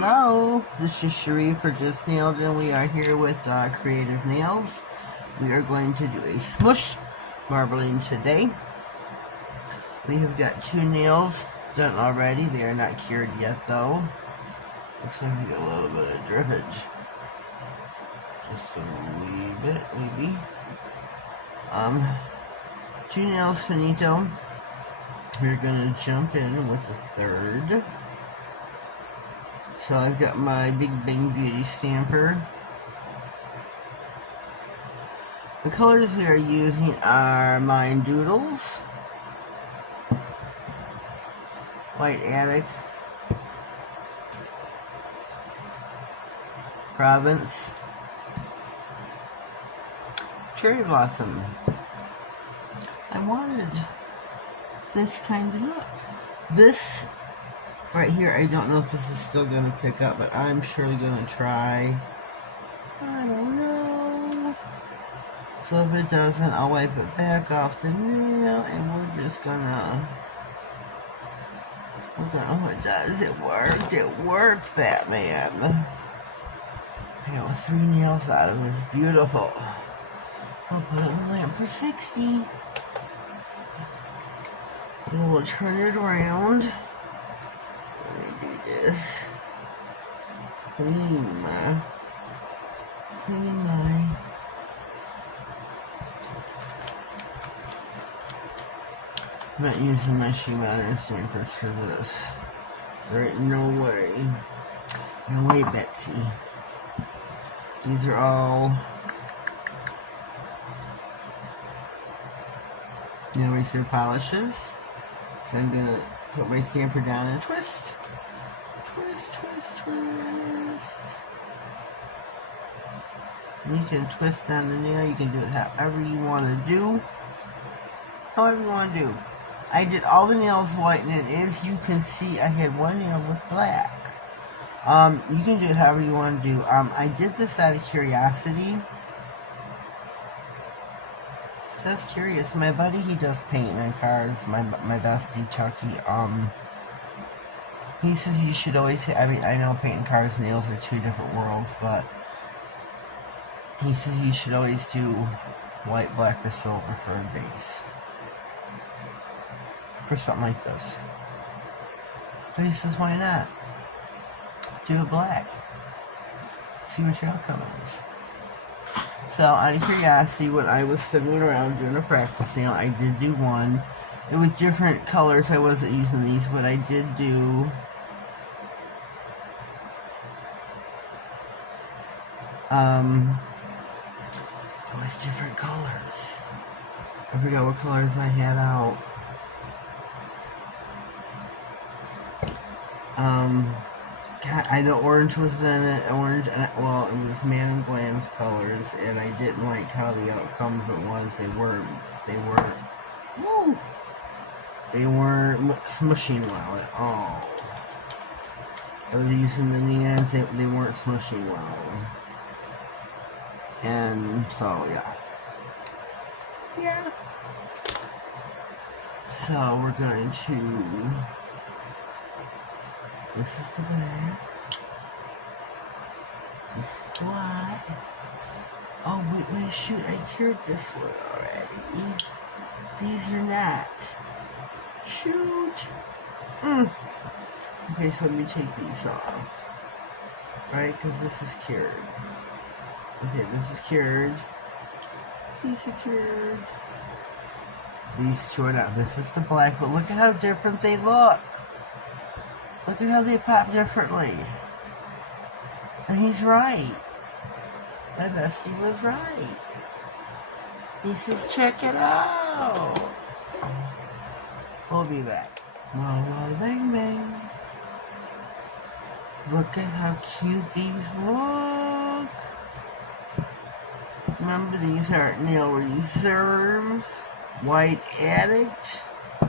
Hello, this is Cherie for Just Nailed It. We are here with Creative Nails. We are going to do a smoosh marbling today. We have got 2 nails done already. They are not cured yet though. Looks like we got a little bit of drippage. Just a wee bit, maybe. 2 nails finito. We're going to jump in with a 3rd. So I've got my Big Bang Beauty stamper. The colors we are using are Mine Doodles, White Attic, Province, Cherry Blossom. I wanted this kind of look. This right here, I don't know if this is still going to pick up, but I'm surely going to try. I don't know. So if it doesn't, I'll wipe it back off the nail, and we're just gonna, oh, it does, it worked, Batman. I got 3 nails out of this, beautiful. So I'll put it in the lamp for 60. Then we'll turn it around. Let me do this. Clean my. I'm not using my Shimano stampers for this. There ain't no way. No way, Betsy. These are all nail eraser polishes. So I'm gonna put my stamper down and twist. Twist, twist, twist. And you can twist on the nail. You can do it however you want to do. However you want to do. I did all the nails white, and as you can see, I had 1 nail with black. You can do it however you want to do. I did this out of curiosity. So I was curious. My buddy, he does paint on cars. My bestie, Chucky. He says you should always. I mean, I know painting cars and nails are 2 different worlds, but he says you should always do white, black, or silver for a base. For something like this. But he says, why not? Do it black. See what your outcome is. So, out of curiosity, when I was fiddling around doing a practice nail, I did do one. It was different colors. I wasn't using these, but I did do it was different colors. I forgot what colors I had out. God, I know orange was in it. Orange, well, it was Man and Glam's colors, and I didn't like how the outcome of it was. They weren't smushing well at all. I was using the neons, they weren't smushing well. And so, yeah. So, we're going to... This is the black. This is the white. Oh, wait, shoot, I cured this one already. These are not. Shoot. Okay, so let me take these off. Right, because this is cured. Okay, this is cured. These are cured. These 2 are not. This is the black, but look at how different they look. Look at how they pop differently. And he's right. My bestie was right. He says, check it out. We'll be back. Wah, wah, bang, bang. Look at how cute these look. Remember, these are Nail Reserve, White Attic,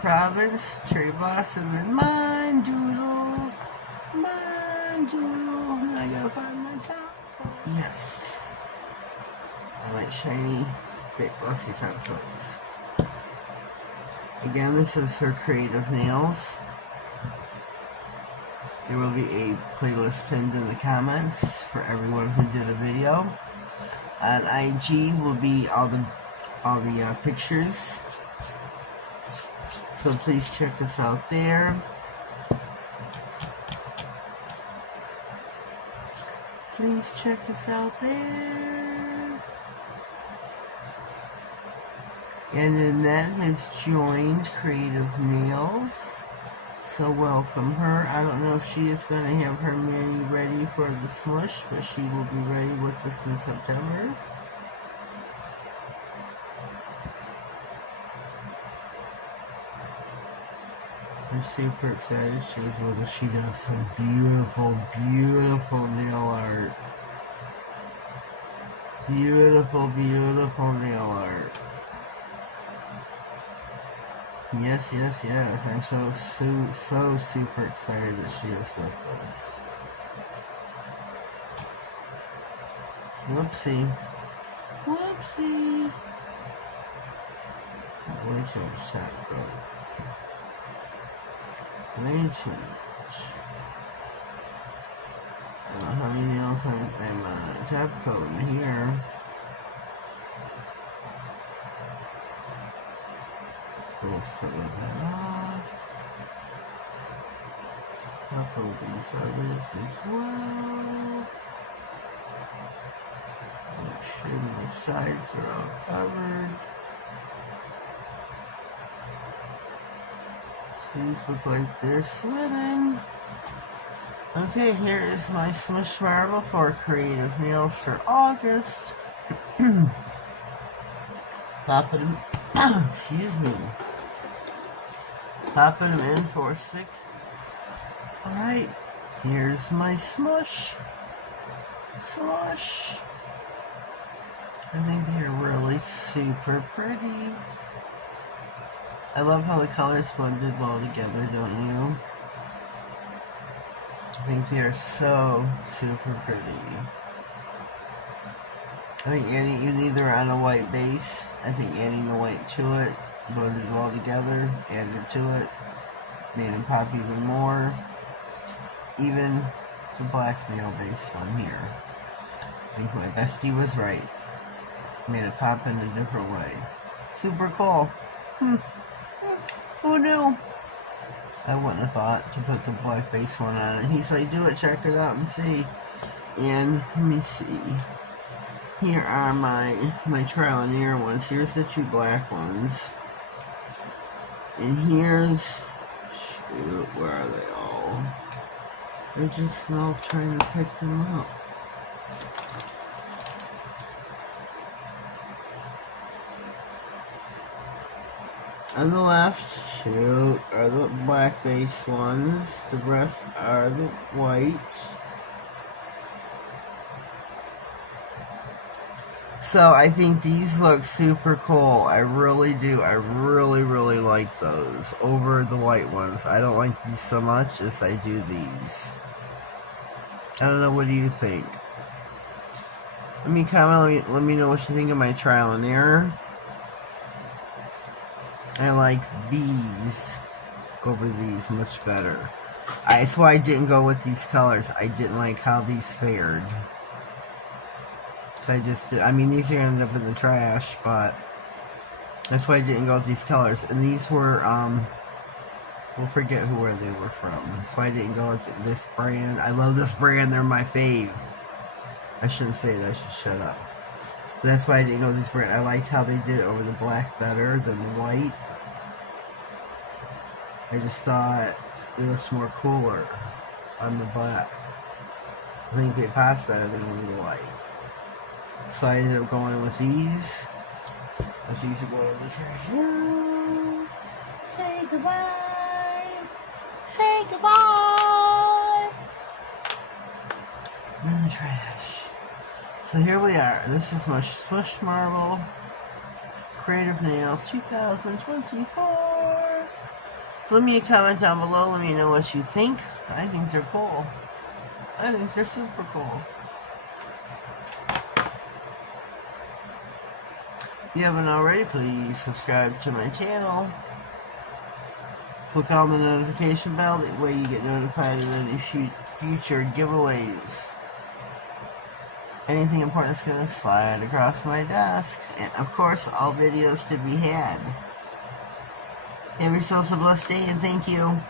Province, Cherry Blossom, and Mine Doodle. Mine Doodle. And I gotta find my top coat. Yes. I like shiny, thick, glossy top coats. Again, this is her Creative Nails. There will be a playlist pinned in the comments for everyone who did a video. On IG will be all the pictures. So please check us out there. Please check us out there. And Annette has joined Creativenailz. So welcome her. I don't know if she is going to have her mani ready for the Smoosh, but she will be ready with us in September. I'm super excited. She does some beautiful, beautiful nail art. Beautiful, beautiful nail art. Yes, yes, yes. I'm so super excited that she is with us. Whoopsie. Whoopsie. Way too much time, bro. Way too much. I don't know how many nails I'm top coating here. Pull some of that off. Couple of these others as well. Make sure my sides are all covered. These look like they're swimming. Okay, here is my Smoosh marble for Creativenailz for August. Popping them, excuse me. Popping them in for 60. Alright, here's my Smoosh. Smoosh. I think they're really super pretty. I love how the colors blended well together, don't you? I think they are so super pretty. I think adding either on a white base, I think adding the white to it, blended well together, added to it, made them pop even more. Even the black nail base one here. I think my bestie was right. Made it pop in a different way. Super cool. Who knew? I wouldn't have thought to put the black base one on it. He's like, do it, check it out and see. And let me see. Here are my trial and error ones. Here's the two black ones. And here's, shoot, where are they all? They're just all trying to pick them up. On the left, shoot, are the black base ones. The rest are the white. So I think these look super cool. I really do. I really, really like those over the white ones. I don't like these so much as I do these. I don't know, what do you think? Let me comment, let me know what you think of my trial and error. I like these over these much better. That's why I didn't go with these colors. I didn't like how these fared. So I just did, I mean, these are going to end up in the trash, but that's why I didn't go with these colors. And these were, we'll forget where they were from. That's why I didn't go with this brand. I love this brand. They're my fave. I shouldn't say that. I should shut up. But that's why I didn't go with this brand. I liked how they did it over the black better than the white. I just thought it looks more cooler on the black. I think it pops better than on the white. So I ended up going with these. As these are going to the trash. Say goodbye. Say goodbye. In the trash. So here we are. This is my Smoosh Marble Creativenailz 2024. So leave me a comment down below. Let me know what you think. I think they're cool. I think they're super cool. If you haven't already, please subscribe to my channel. Click on the notification bell, that way you get notified of any future giveaways. Anything important is going to slide across my desk. And of course, all videos to be had. Have yourselves a blessed day, and thank you.